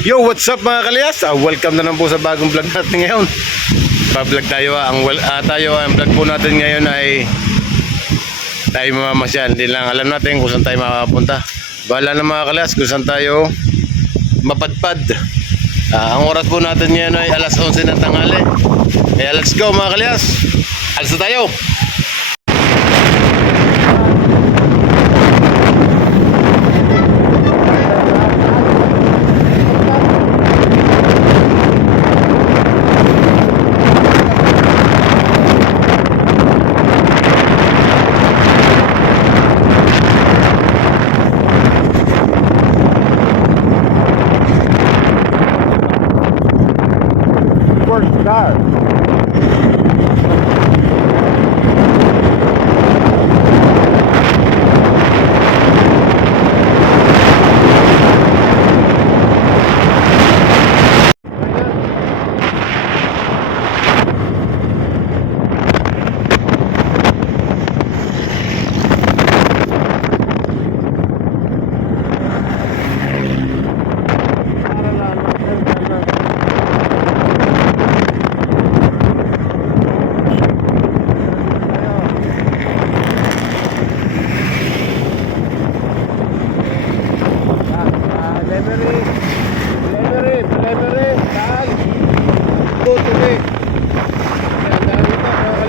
Yo, what's up mga kalyas? Welcome na naman po sa bagong vlog natin ngayon. Pa-vlog tayo ang vlog po natin ngayon ay tayo mamamasyal. Hindi lang alam natin kung saan tayo makapunta. Bahala na mga kalyas kung saan tayo mapadpad. Ang oras po natin ngayon ay alas 11 ng tanghali. Kaya let's go mga kalyas. Alas na tayo. Star.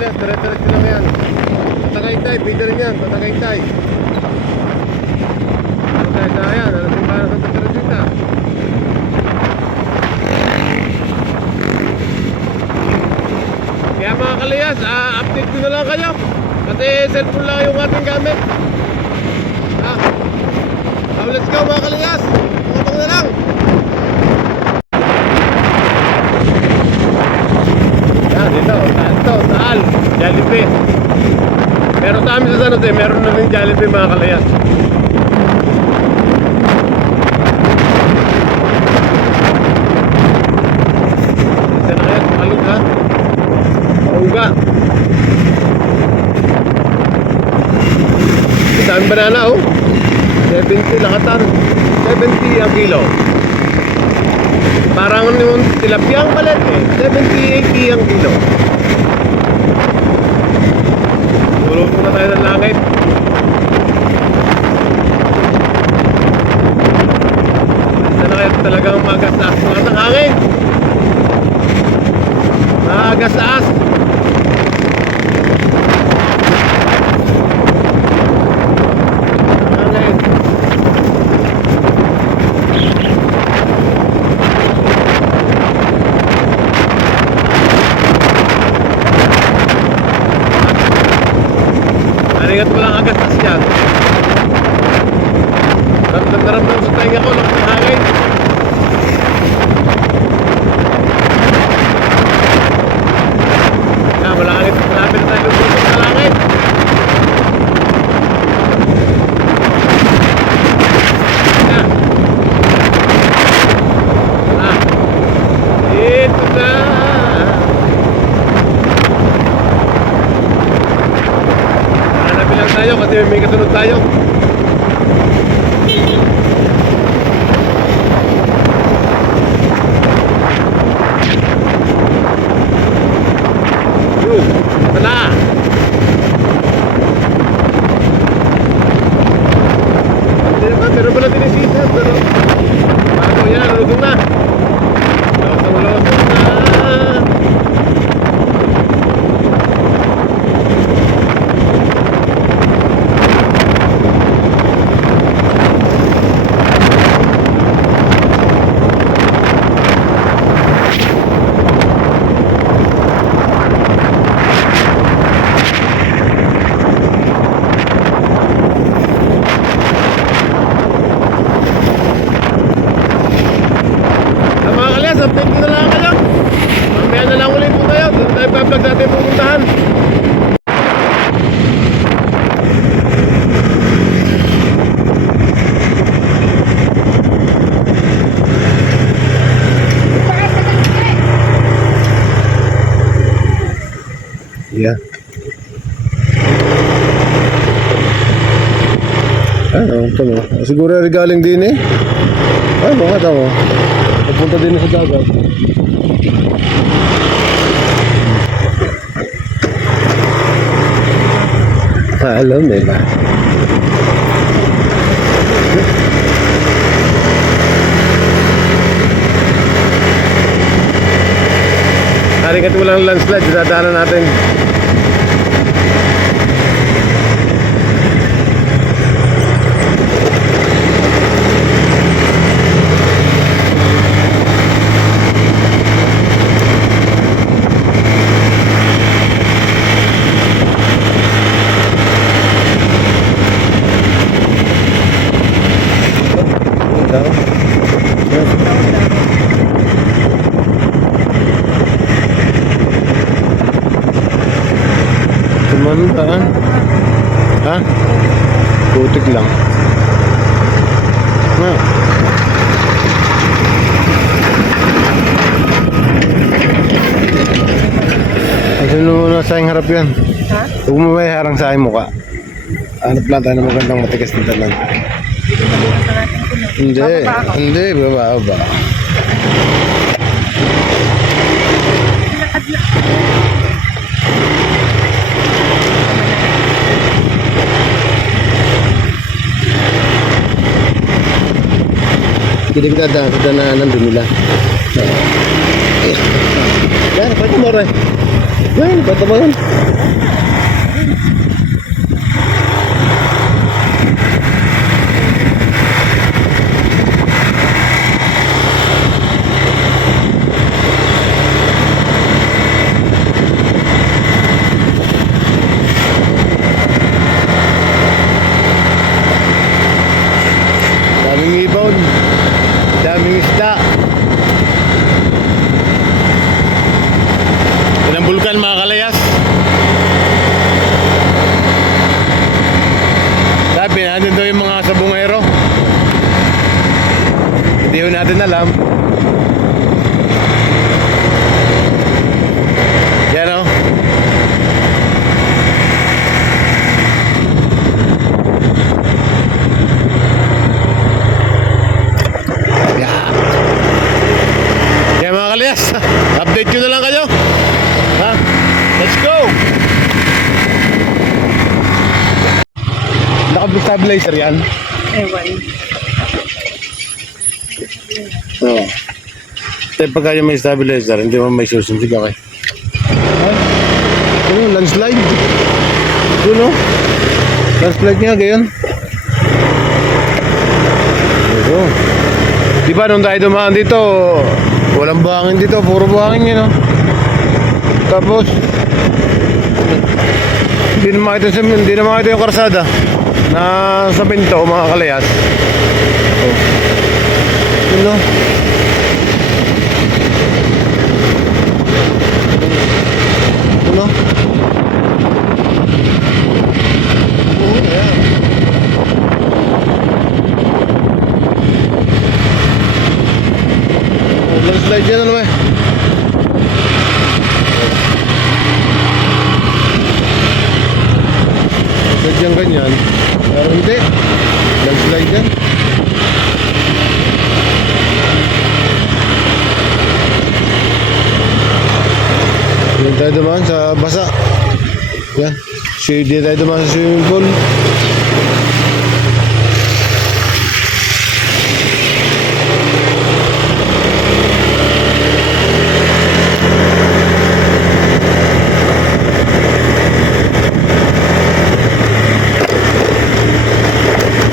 Dire-diretso lang yan. Patagaytay, bida rin yan, Patagaytay. Patagaytay yan, alam mo para sa Teresita. Kaya mga kalayas, update ko na lang kayo. Kasi cellphone lang yung ating gamit. So let's go mga kalayas. Pagkatang na lang. Dito, Taal, Jollibee. Pero sa amin sa San Jose, meron na rin Jollibee mga kalayas. Isa na kayo, makalog ha? Mauga. Isa ang banana oh. 70 lakatan. 70 ang kilo. Parang yung tilapia ang palit eh. 70-80 ang kilo. Tulog na tayo ng langit. Isa na kayo talagang magasaas ng hangin. Magasaas. Ingat mo lang agad tas yan. Naramdam sa tainga ko lang ng hangin. Malapit na tayo dito sa langit. Ito na. Tayo kasi may kasunod tayo. Yun, tala. Meron pala din yung season, pero bago yan, lulutong na. Lulutong na. Update ko na lang kayo. Mamaya na lang ulit po tayo. Doon tayo pa-vlog natin pupuntahan. Yeah. Ano, ito mo. Siguro regaling din eh. Ay, mga tao. Pupunta din sa dagat. Alam nila. Harikat walang landslide, dadaanan natin. Tumandaan. Ha? Putik lang. Ha? Kasi nung nasa yung harap yan. Ha? Huwag mo may harang sa aking mukha. Hanap lang tayo ng magandang matigas na tanan. Hindi. Hindi. Baba. Hindi kita sa danaanan din nila. Yan, pwede mo rin. Yan, pwede mo rin. Daming ibon. Daming isda. Ilang bulkan mga kalayas. Sabi natin daw yung mga sabungero. Hindi ko natin alam. Yan o. Kaya mga kalayas, update ko na lang kayo. Ha? Let's go! Naka-stabilizer yan? Ewan. Oo. Kaya pagka yung may stabilizer, hindi mo may susunod. Sige, okay. Ay, ano, landslide? Yun o. Landslide nga, gayon. Ito. Di ba nung tayo dumaan dito, walang buhangin dito, puro buhangin yun, no? Tapos, hindi na makita yung karsada na sa pinto, mga kalayas. Oh. Yun, no? Yun, no? Oo, ayan. Landslide yan ano eh. Sadyang ganyan. Pero hindi. Landslide yan. Hindi tayo dumaan sa basa. Yan. Hindi tayo dumaan sa swimming pool.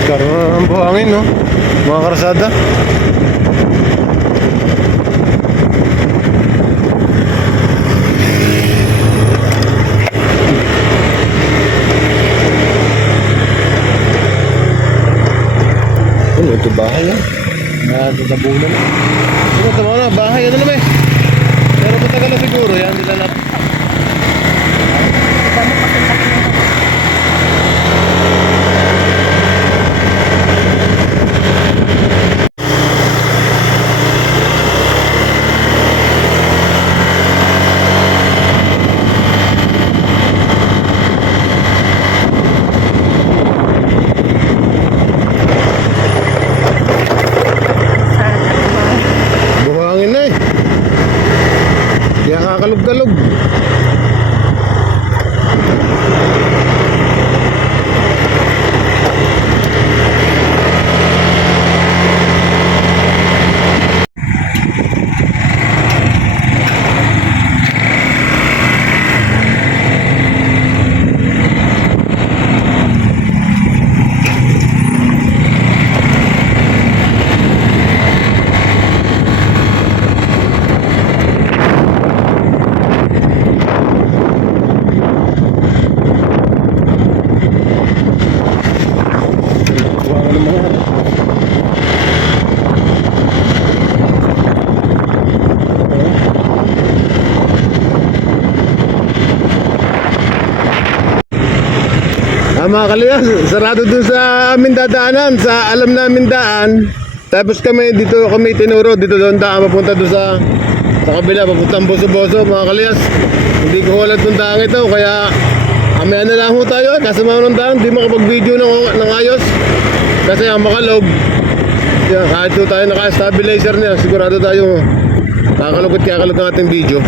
Karoon ng buhangin, no? Mga karsada. Ano ito bahay, ah? Natatabunan. Ano, tama na, bahay. Ano naman eh? Pero matagal na siguro yan. Nilalap. Mga kaliyas, sarado dun sa amin dadaanan, sa alam namin daan. Tapos kami dito kami tinuro, dito doon daan papunta doon sa kabila, papuntang Boso-Boso mga kaliyas. Hindi ko alam itong daan ito, kaya amaya na lang ho tayo. Kasama ng daan, hindi makapag-video ng ayos. Kasi ang makalog, yan, kahit ito tayo naka-stabilizer niya, sigurado tayo kakalog ang ating video.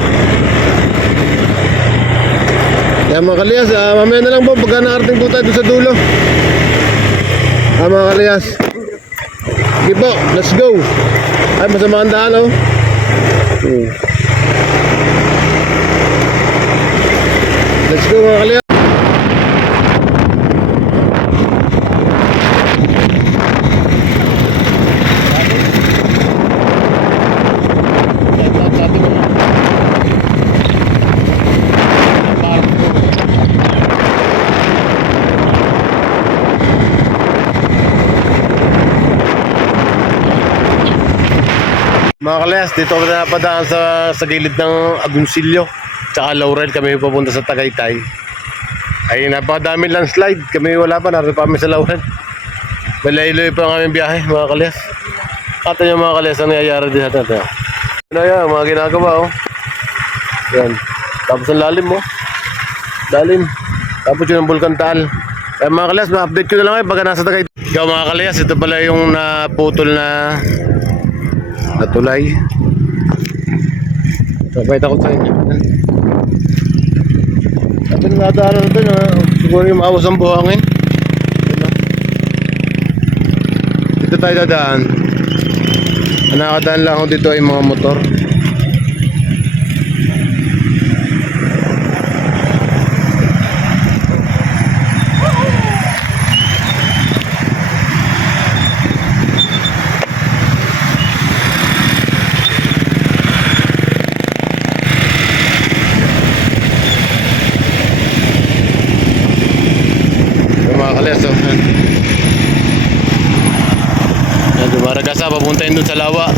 Yan mga kaliyas, mamaya na lang po pagka nakarating po tayo sa dulo. Mga kaliyas, sige po, let's go. Ay, masama ang daan, oh. Let's go mga kaliyas. Mga kalayas, dito kami napadaan sa gilid ng Agoncillo tsaka Laurel, kami pupunta sa Tagaytay. Ay napakadaming landslide, kami wala pa, naroon pa kami sa Laurel. Malayloy pa ang aming biyahe mga kalayas. At yung mga kalayas, ang nangyayari din natin. Ano yan, mga ginagawa, oh. Yan, tapos ang lalim, oh. Lalim, tapos yun ang Bulkan Taal. Ay mga kalayas, ma-update ko na lang pagka nasa Tagaytay. Ikaw mga kalayas, ito pala yung naputol na tulay. Kapait ako sa inyo. Sabi na nadaanan natin, siguro yung maawas ang buhangin. Dito tayo dadaan. Ang nakadaan lang ako dito ay mga motor. Dumaragasa, papuntahin dun sa lawa.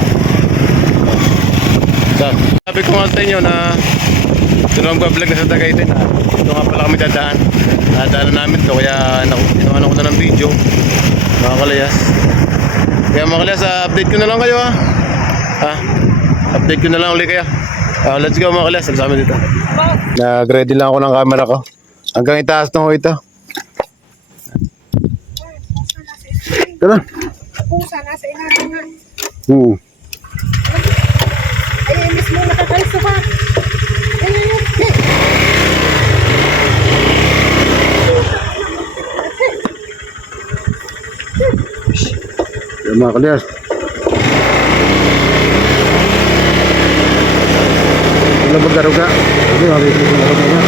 So, sabi ko nga sa inyo na tulong ko vlog na sa Tagaytay na ito nga pala kami dadaan. Nadaanan namin ito, kaya inuwan ko na ng video mga kalayas. Kaya mga kalayas, update ko na lang kayo, ha? Update ko na lang ulit kayo. Let's go mga kalayas, sa amin dito. Nag-ready lang ako ng camera ko. Hanggang itaas na ko ito. Tara. Pusa, nasa ilalim nga. Ay, mismo nakakalso ka. Yan mga kalyas. Wala magkaruga. Hindi, makikita ko na.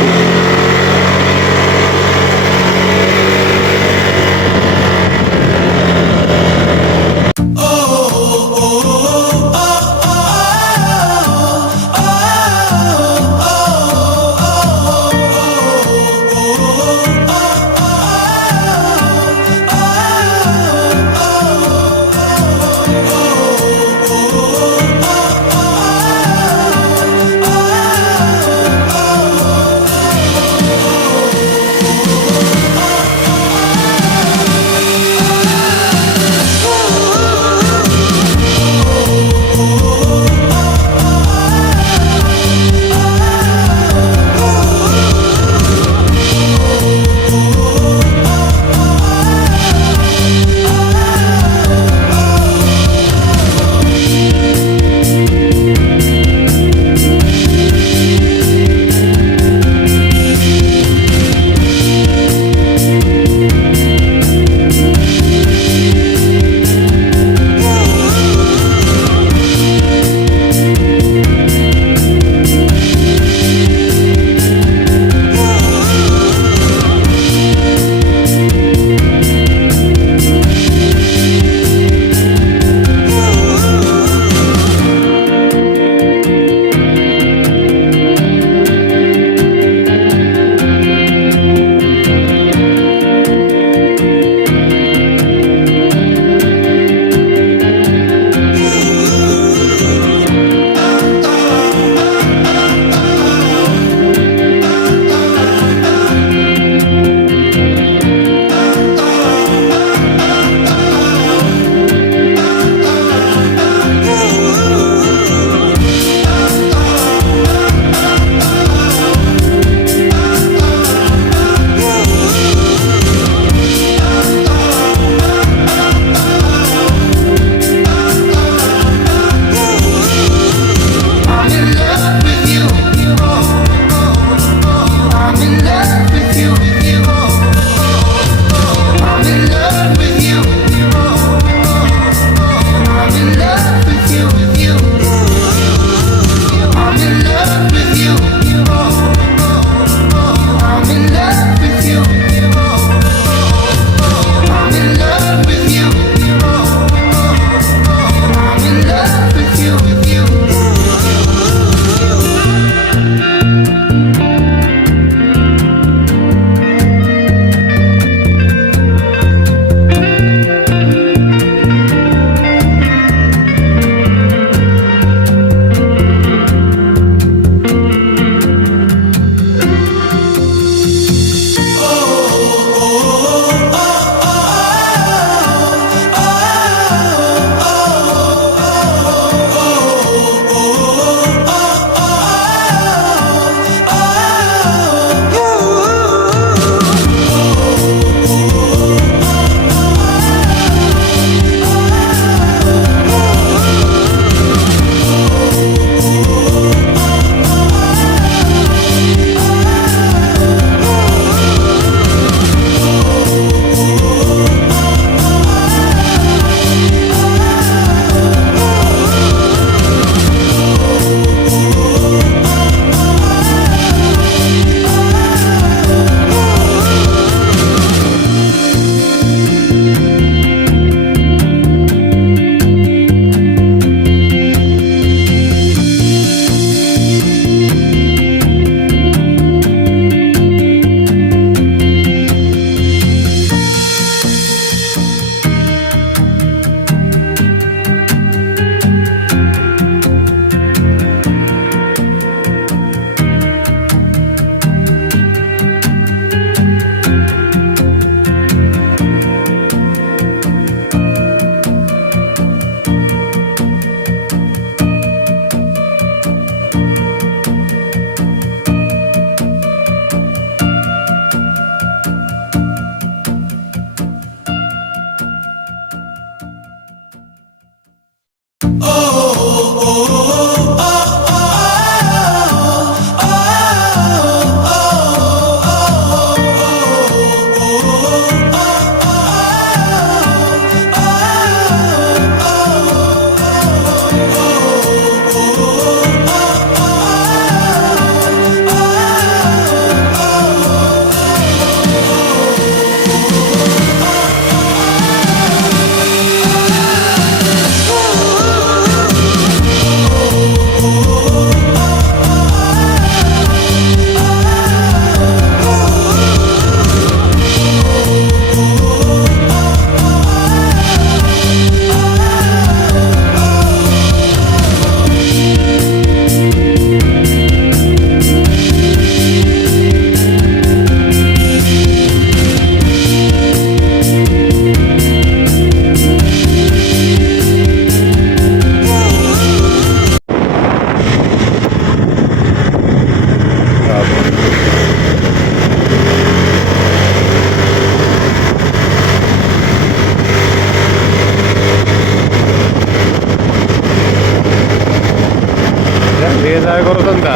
Sige tayo Corazon ka.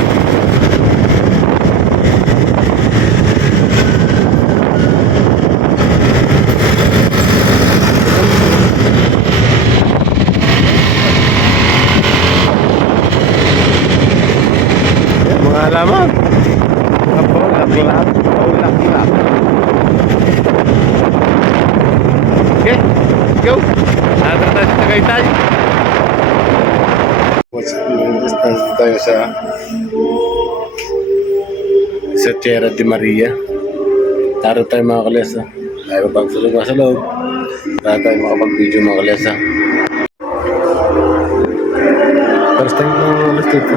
Yan, mga halaman. Mga paulak-ulak. Paulak-ulak. Okay, let's go. Nandito tayo sa Tagaytay. What's distance tayo sa Tierra de Maria. Taro tayo mga kalesa. Tayo magpagsulog sa loob. Para tayo makapag-video mga kalesa. First time mga kalesa dito.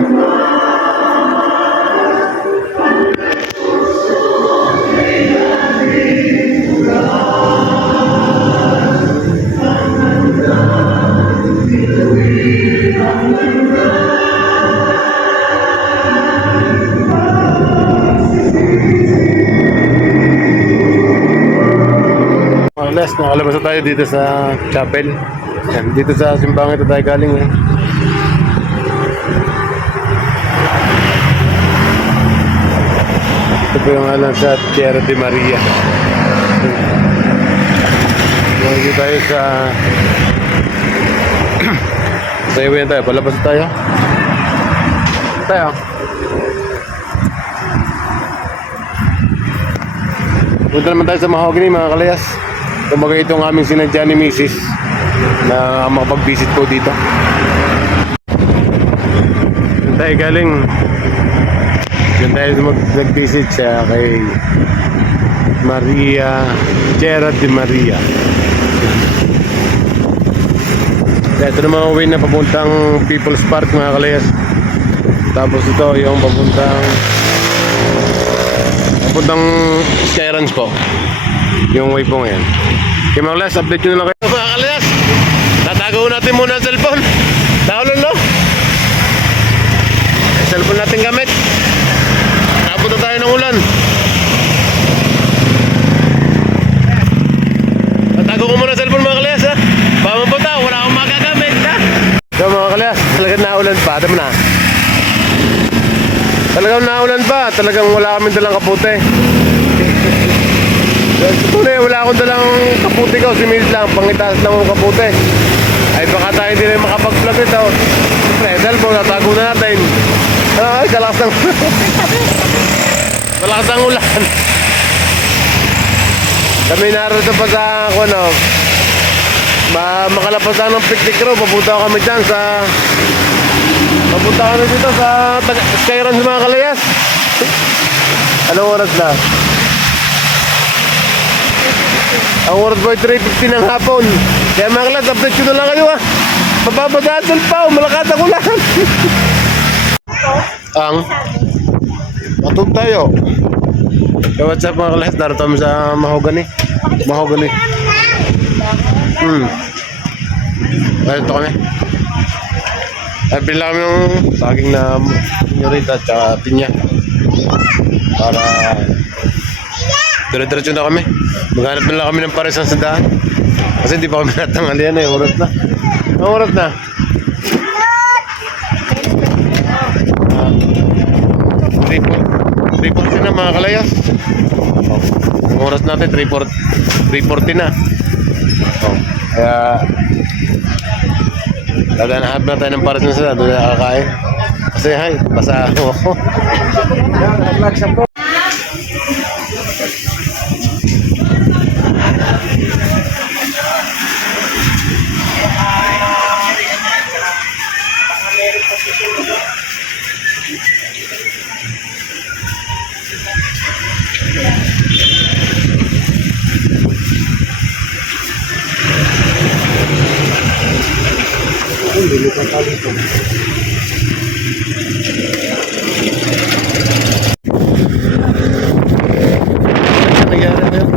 Last, nakalabas na tayo dito sa chapel. Yan, dito sa simbahan ito tayo galing. Ito po yung alam sa Tierra de Maria. Dito tayo sa sa iwan tayo. Palabas na tayo. Tayo. Punta naman tayo sa Mahogany mga kalayas. Kumbaga itong aming sinadya ni Mrs. na makapag-visit po dito. Diyan tayo galing. Diyan tayo mag-visit siya kay Maria, Tierra de Maria. Ito na mga way na papuntang People's Park mga kalayas. Tapos ito yung papuntang Skyrans po. Yung way po ngayon. Okay mga kalayas, update nyo na lang kayo. Mga kalayas, tatago natin muna ang cellphone. Nakulong no? Cellphone natin gamit. Napunta tayo ng ulan. Tatago ko muna ang cellphone mga kalayas ha. Pamapunta, wala akong magagamit ha. So mga kalayas, talagang naulan pa. Alam na. Talagang naulan pa. Talagang wala kami dalang kapute. Tunay, wala akong dalang kaputi ko. Similid lang, pangitaas lang ang kaputi. Ay baka tayo hindi rin makapag-vlog ito. Siyempre, cellphone, natago na natin. Ay, kalakas ng malakas ang ulan. Kami narito pa sa ano, makalapasan ng picnic row. Papunta kami dyan sa dito sa Skyrans mga kalayas. Anong oras na? Ang oras po ay 3:50 ng hapon. Kaya mga kalayas, update ko na lang kayo ha. Mababadaan pa, malakas ang ulan. Ang matug tayo. So what's up mga kalayas, narito kami sa Mahogany. Ayun to kami. Ay bilang kami ng saging na senyorita at saka pinya. Para dire-diretso na kami. Maghanap na lang kami ng pares sa daan. Kasi hindi pa kami natangalian eh. Oras na. Ang oras na. oras natin 3:40 na. Oh, kaya dadanahan na tayo ng pares na sila. Doon na nakakain. Kasi hay, basa ako. Nangyari na yun.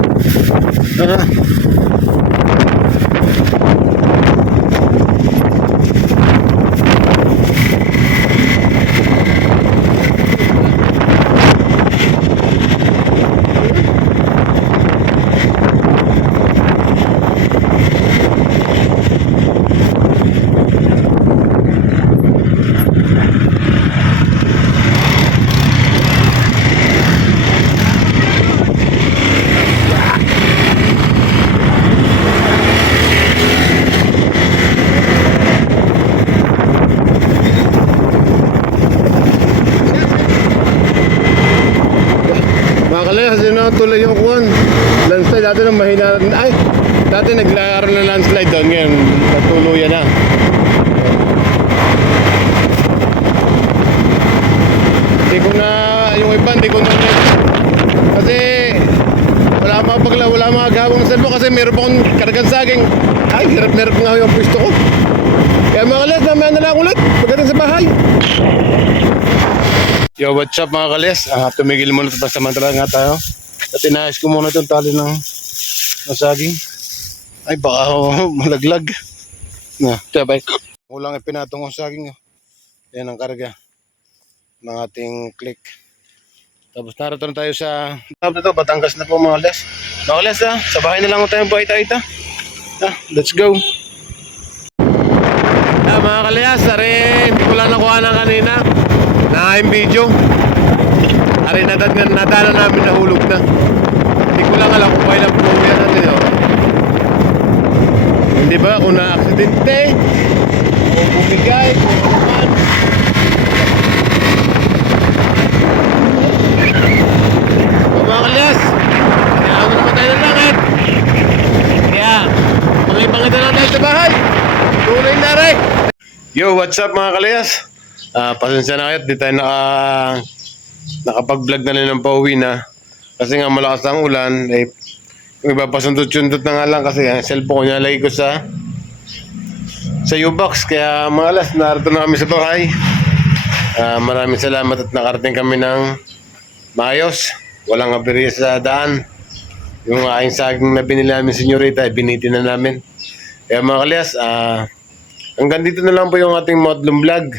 Makalayas, yun na tuloy yung kuwan. Landslide, dati nang mahina. Ay, dati naglaro ng landslide doon. Ngayon, patuluyan na. Hindi ko na, yung iba, hindi ko na. Kasi, wala magagawang ng cellphone kasi meron pa akong kargan saging. Ay, hirap nga yung pwesto ko. Kaya makalayas, mamaya na lang ulit. Pagdating sa bahay. Yo, what's up mga kalis? Tumigil muna ito, samantala nga tayo. At inayos ko muna itong tali ng saging. Ay, baka malaglag. Na, tabay. Kulang ipinatong ang saging. Yan ang karga ng ating click. Tapos narito na tayo sa Batangas na po mga kalis. Mga kalis sa bahay na lang tayo buhay-tayo. Let's go. Mga kalis, hindi ko lang nakuha na kanina. Nakain video. Ari nadala namin nahulog na. Hindi ko lang alam kung kailan po yan natin. Hindi ba kung na-aksidente o bumigay kung naman. Mga kalyas, kailangan naman tayo ng langit. Kaya pangipangit na lang tayo sa bahay. Tunay na rin. Yo, what's up mga kalyas? Pasensya na kayo, di tayo nakapag-vlog na rin ng pauwi na. Kasi nga malakas ang ulan, yung iba pasundot-sundot na nga lang kasi ang cellphone ko nalagay ko sa U-box. Kaya mga alas, narito na kami sa bahay. Maraming salamat at nakarating kami ng maayos. Walang aberya sa daan. Yung aking saging na binili namin senyorita, biniti na namin. Kaya mga kalyas, hanggang dito na lang po yung ating Modlum vlog.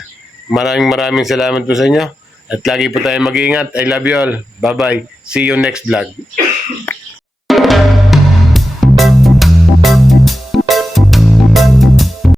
Maraming salamat po sa inyo. At lagi po tayong mag-iingat. I love you all. Bye-bye. See you next vlog.